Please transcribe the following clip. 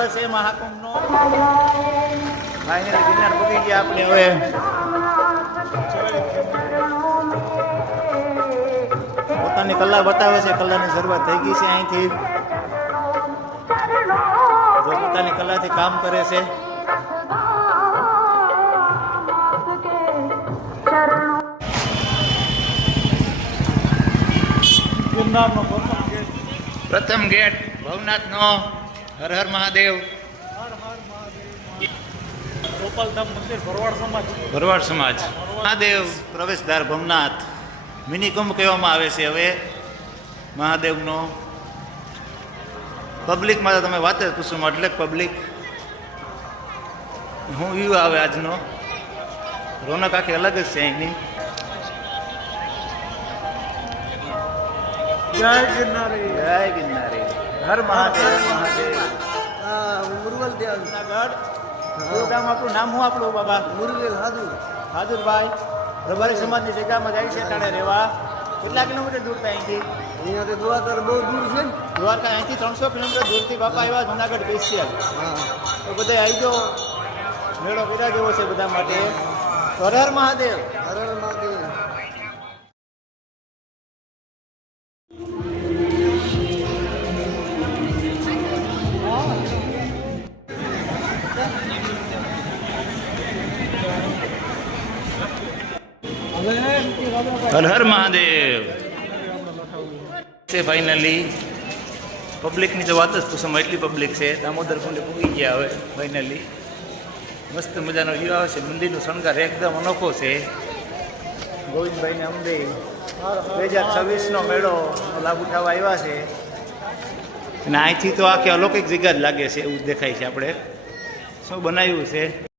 દિવસ છે મહાકુંભનો. ફાઇનલી ગિરનાર પહોંચી ગયા આપણે હવે. પોતાની કલા બતાવે છે, કલાની શરૂઆત થઈ ગઈ છે અહીંથી. જો પોતાની કલાથી કામ કરે છે. ગિરનારનો પ્રથમ ગેટ ભવનાથનો. હર હર મહાદેવ. ગોપાલધામ મંદિર ભરવાડ સમાજ. ભરવાડ સમાજ. મહાદેવ પ્રવેશદ્વાર ભવનાથ. મિની કુંભ કહેવામાં આવે છે હવે મહાદેવનો. પબ્લિકમાં તો તમે વાત જ પૂછો, એટલે પબ્લિક હું વ્યૂ આવે આજનો. રોનક આખી અલગ જ છે અહીંની. જય ગિરનારી. જય ગિરનારી. હર મહાદેવ. મહાદેવ. મુરગલ દેવ જુનાગઢ. કયું ગામ આપણું? નામ શું આપણું બાબા? મુરગલ હાદુર. હાજુરભાઈ. રબારી સમાજની જગ્યામાં જાય છે ટાણે રહેવા. કેટલા કિલોમીટર દૂર થાય અહીંથી? અહીંયાથી દ્વારકા બહુ દૂર છે ને. દ્વારકા અહીંથી 300 કિલોમીટર દૂરથી બાપા આવ્યા જુનાગઢ સ્પેશિયલ. હા. તો બધા આવી જો મેળો કર્યા જેવો છે બધા માટે. હર હર મહાદેવ. હર હર મહાદેવ. હર હર મહાદેવ છે. ફાઇનલી પબ્લિકની તો વાત જ પૂછવામાં એટલી પબ્લિક છે. દામોદર કુંડે પૂગી ગયા હવે ફાઇનલી. મસ્ત મજાનો વ્યૂ આવે છે. મંદિરનો શણગાર એકદમ અનોખો છે. ગોવિંદભાઈને અમદે 2026નો મેળો લાભ ઉઠાવવા આવ્યા છે. અને અહીંથી તો આખી અલૌકિક જગ્યા જ લાગે છે એવું દેખાય છે. આપણે શું બનાવ્યું છે